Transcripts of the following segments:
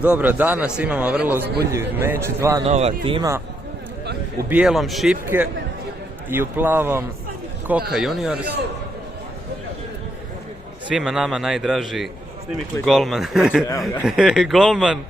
Dobro, danas imamo vrlo uzbudljiv meč, dva nova tima. U bijelom Šipke i u plavom Koka Juniors. Svima nama najdraži golman. Golman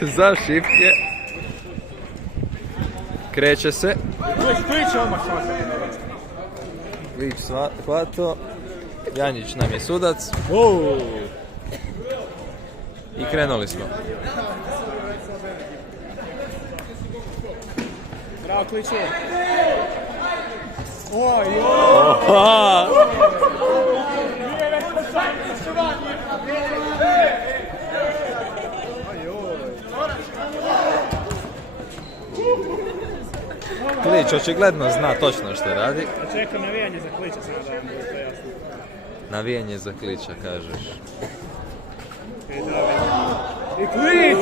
za Šipke. Kreće se. Klič hvato. Janjić nam je sudac. I krenuli smo. Bravo, Kliču. Klič očigledno zna točno što radi. Čekam navijanje za Kliča, samo da vam bude to jasno. Navijanje za Kliča, kažeš. I Klič!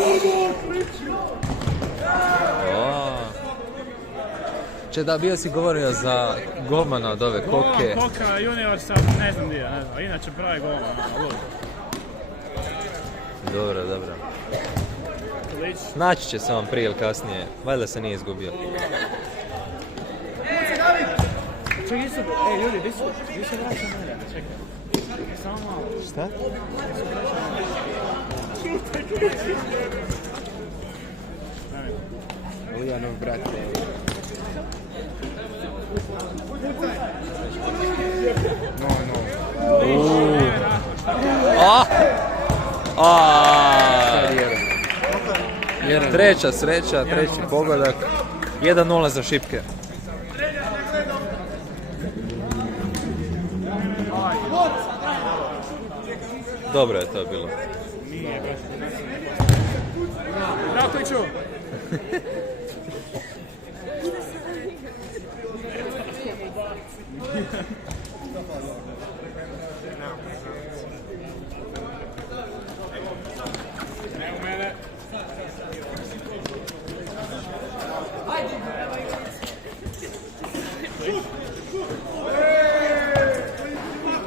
Če da, bio si govorio za golmana od ove Koke. Koka Juniorsa, ne znam gdje, ne znam. Inače pravi golman, lud. Dobro. Klič. Naći će se on prije ili kasnije, valjda se nije izgubio. Čekaj, nisu... Ej, ljudi, gdje su vraća mene? Čekaj. Samo malo. Šta? Ujanov brat. Treća sreća, treći pogodak. 1-0 za Šipke. Dobro je to bilo. Nije, baš. Bravo, Kliču! Evo mene.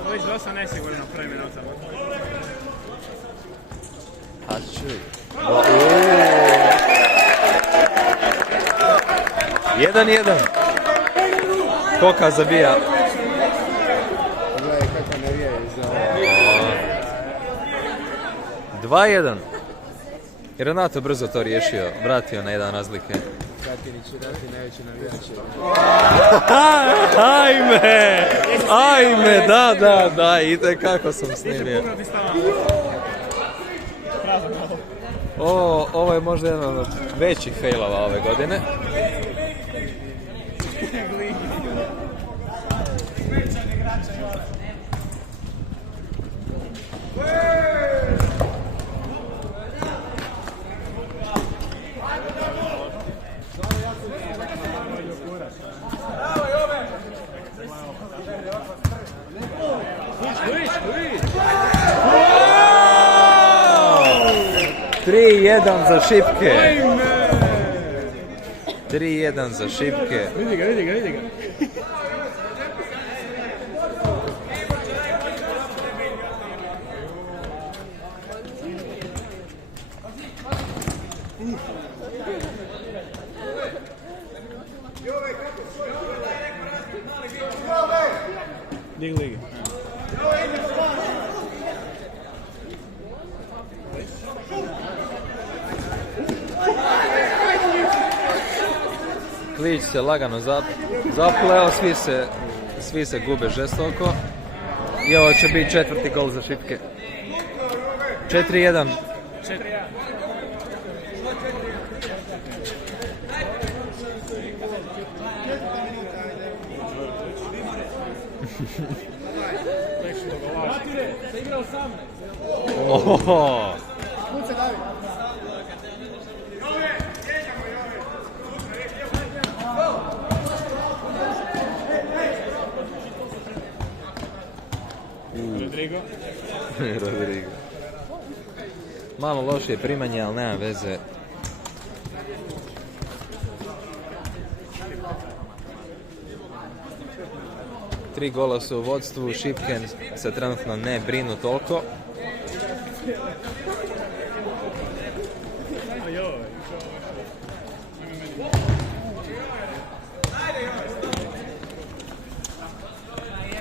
Klič dosta nesigurno prvi minuta. A čuj. 1-1. Koka zabija. Gledaj kako navijaju za 2-1. I Renato brzo to riješio, vratio na 1 razlike. Katinić i Rati najveći navijači. Ajme, da, itekako sam snimio. Ovo je možda jedan od većih failova ove godine. Tri 1 za Šipke. 3-1 za Šipke. Vidi ga. Digli ga. Klič se lagano zapleo, svi se gube žestoko. I ovo će biti 4. gol za Šipke. 4-1. Ohoho. Rodrigo. Malo lošije primanje, ali nema veze. 3 gola su u vodstvu, Šipken se trenutno ne brinu toliko.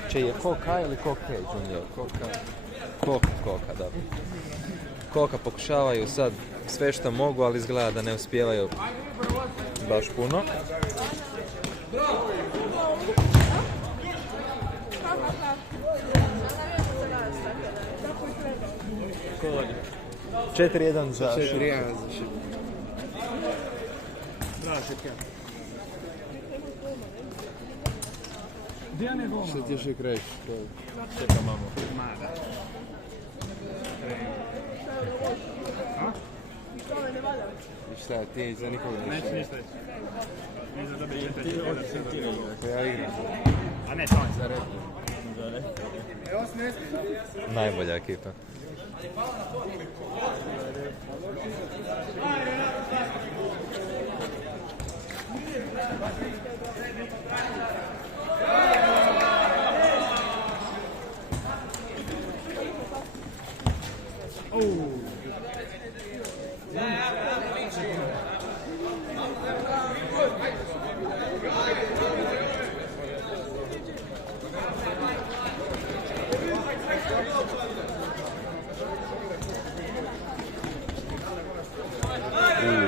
Če je Koka ili Koke, Junior? Koka, da. Koka pokušavaju sad sve što mogu, ali izgleda da ne uspijevaju baš puno. Ko vodi? 4-1 za 4-1 Šipke. za Šipke. Bravo, Šipke. Gdje je nego? Što ti još uvijek reći? Čekam mamo. Mada. I šta, ti za nikoga Neću ništa? ništa reći. Mi za dobri igre. Pa ja igram. A ne, samo Za red. Najbolja ekipa.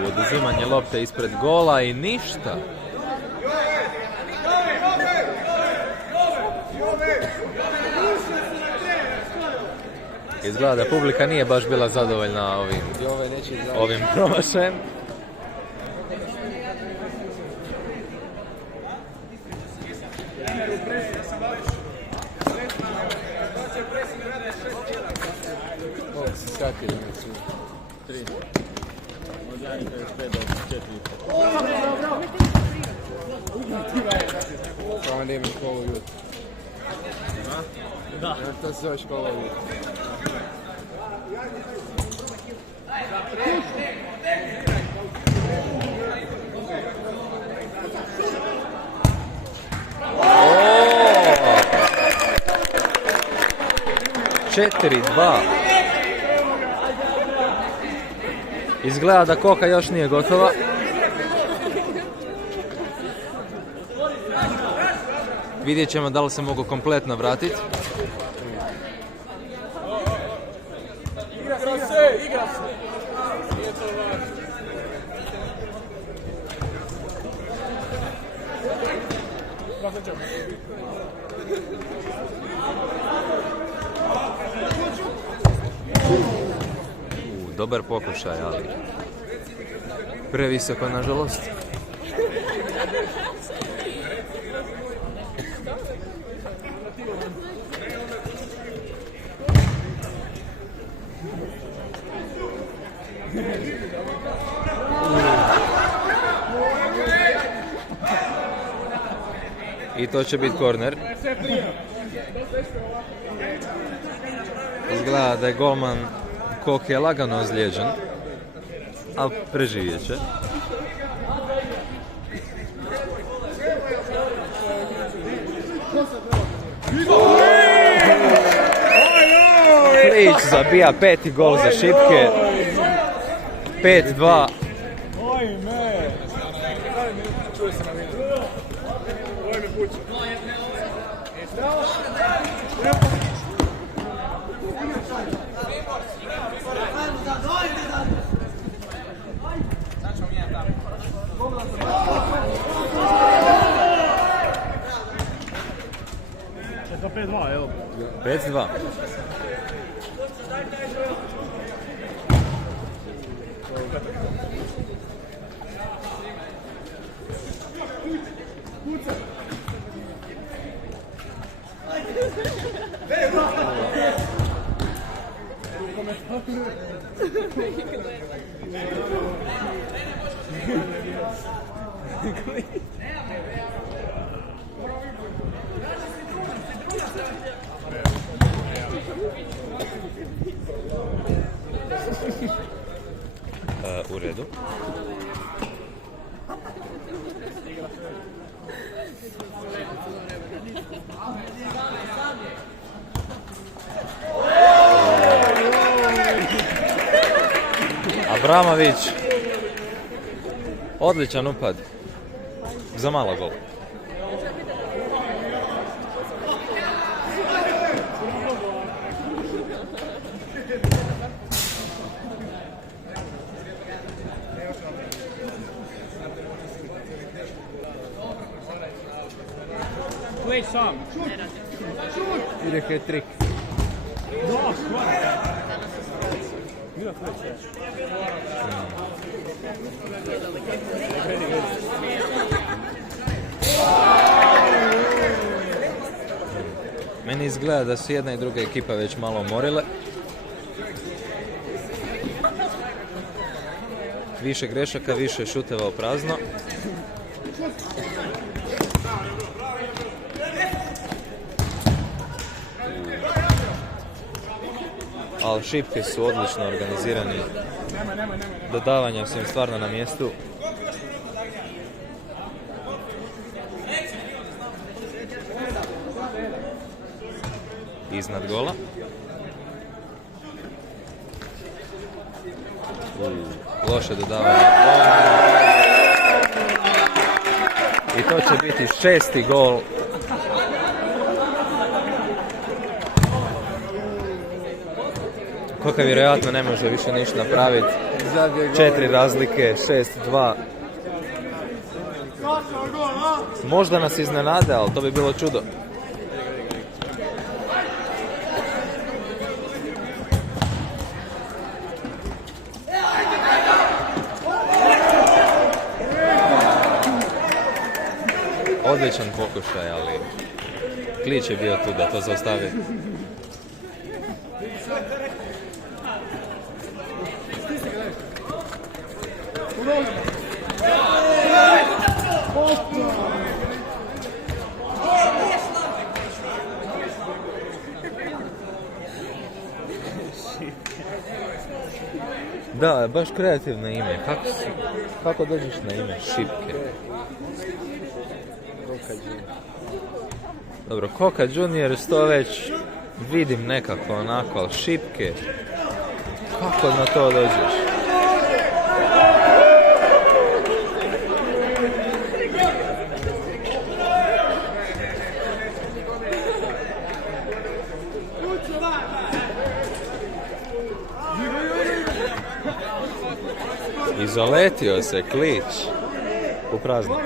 Oduzimanje lopte ispred gola i ništa. Izgleda da publika nije baš bila zadovoljna ovim promašajem. Koliko si sati ili ne su? 3. Od 1.55 do 4. Pa onda imaš školu jutro. Da. Ja, to se zove škola jutro. Četiri, 2. Izgleda da Koka još nije gotova. Vidjet ćemo da li se mogu kompletno vratiti. Igra se! Dobar pokušaj, ali previsoko, nažalost. I to će biti korner. Izgleda da je golman Koke lagano ozlijeđen, ali preživjet će. Klić zabija 5. gol za Šipke. 5-2. To 5-2, evo. 5-2. U redu. Abramović Odličan upad. Za malo gol. Play sam. Ide hat-trick. Meni izgleda da su jedna i druga ekipa već malo umorile. Više grešaka, više šuteva u prazno. Ali šipke su odlično organizirani. Dodavanja su im stvarno na mjestu. Iznad gola. Loše dodavanje. I to će biti 6. gol. Koka vjerojatno ne može više ništa napraviti. 4 razlike, 6-2. Možda nas iznenade, ali to bi bilo čudo. Odličan pokušaj, ali Klić je bio tu da to zaustavi. Da, baš kreativno ime. Kako dođeš na ime Šipke? Dobro, Koka Junior, to već vidim nekako onako, ali Šipke, kako na to dođeš? Izoletio se Klić u prazno.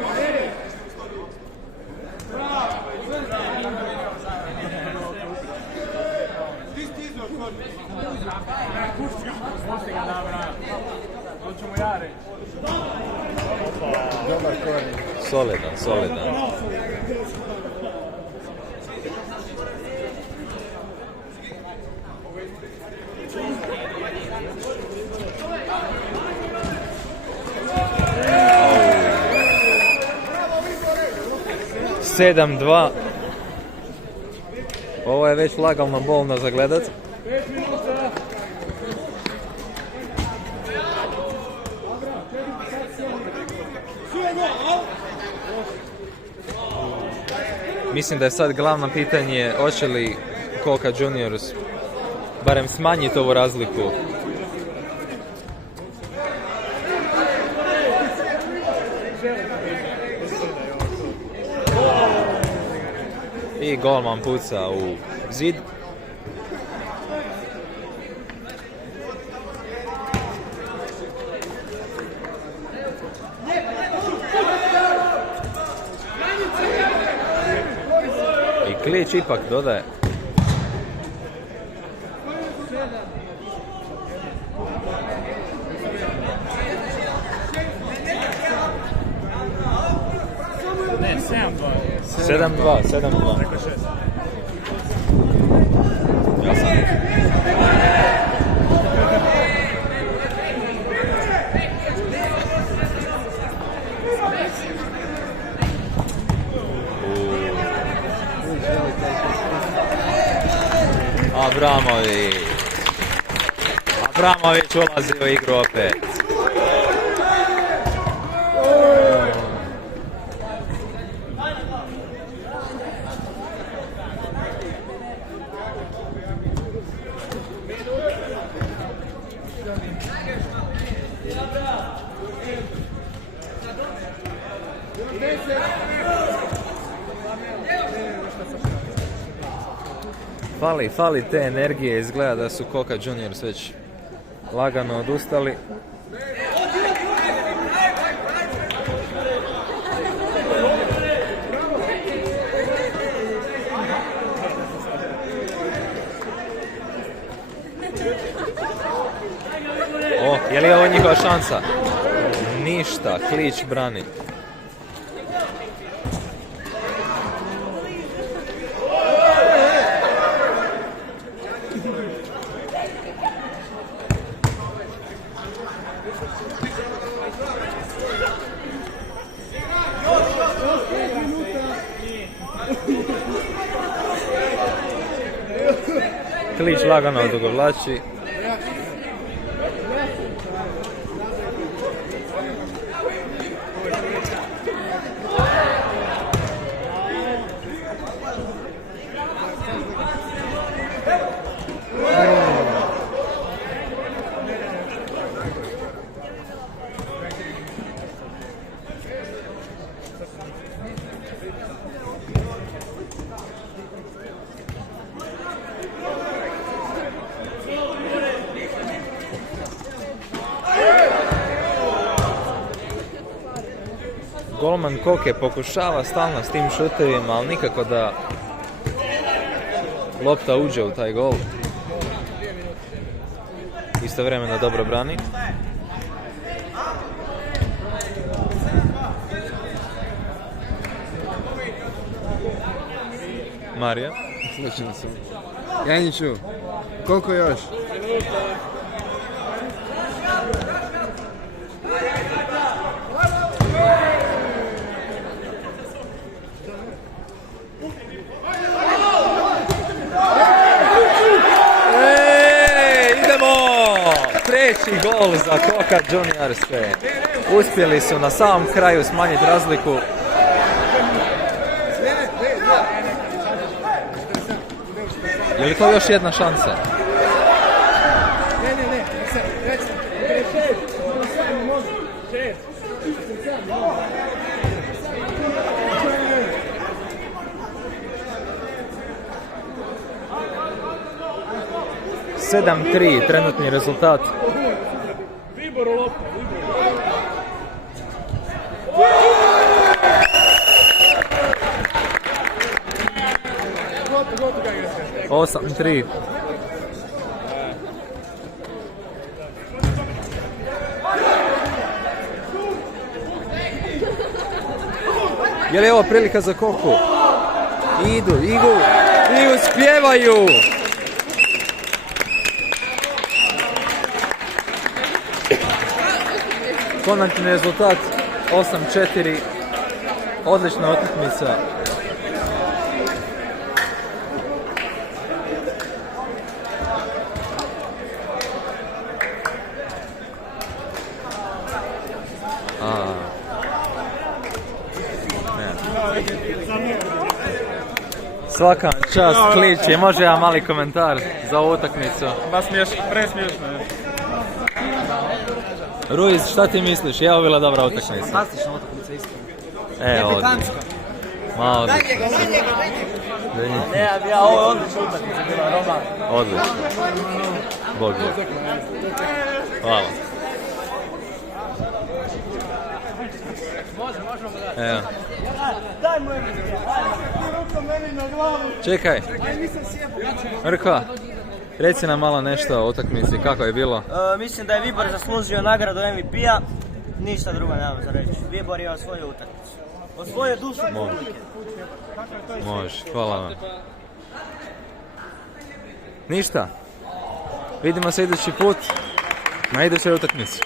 Dobar korner. Solidan. Sedam, 2. Ovo je već lagano bolno za gledat. Mislim da je sad glavno pitanje hoće li Koka Juniors barem smanjiti ovu razliku. I golman puca u zid. I Klić ipak dodaje. Ne, 7-2. 7-2. Ja sam. Abramović ulazi u igru opet. Fali te energije, izgleda da su Koka Juniors već lagano odustali. O, je li ovo njihova šansa? Ništa, Klić brani. Klić lagano odugovlači. Golman Koke pokušava stalno s tim šutevima, ali nikako da lopta uđe u taj gol. Istovremeno dobro brani. Marija. Slučajno sam. Janjiću, koliko još? Treći gol za Koka Juniors. Uspjeli su na samom kraju smanjiti razliku. Je li to još jedna šansa? Sedam 3 trenutni rezultat. Vibor u loptu, Vibor. 8-3. Je li ovo prilika za Koku? Idu i uspijevaju! Konačni rezultat 8-4. Odlična utakmica. Svaka čast Klići, može ja mali komentar za ovu utakmicu? Presmiješno je. Ruiz, šta ti misliš? Je ovo bila dobra utakmica? Fantastična utakmica, istina. Odlično. Ma odlično. Ne, ovo je odlična utakmica bila, Roman. Odlično. Bog je. Hvala. Evo. Čekaj. Mrkva, reci nam malo nešto o utakmici, kako je bilo? Mislim da je Vibor zaslužio nagradu MVP-a. Ništa drugo nemam za reći. Vibor je osvojio utakmicu. Osvojio dušu publike. Može, hvala vam. Ništa. Vidimo se idući put na idućoj utakmici.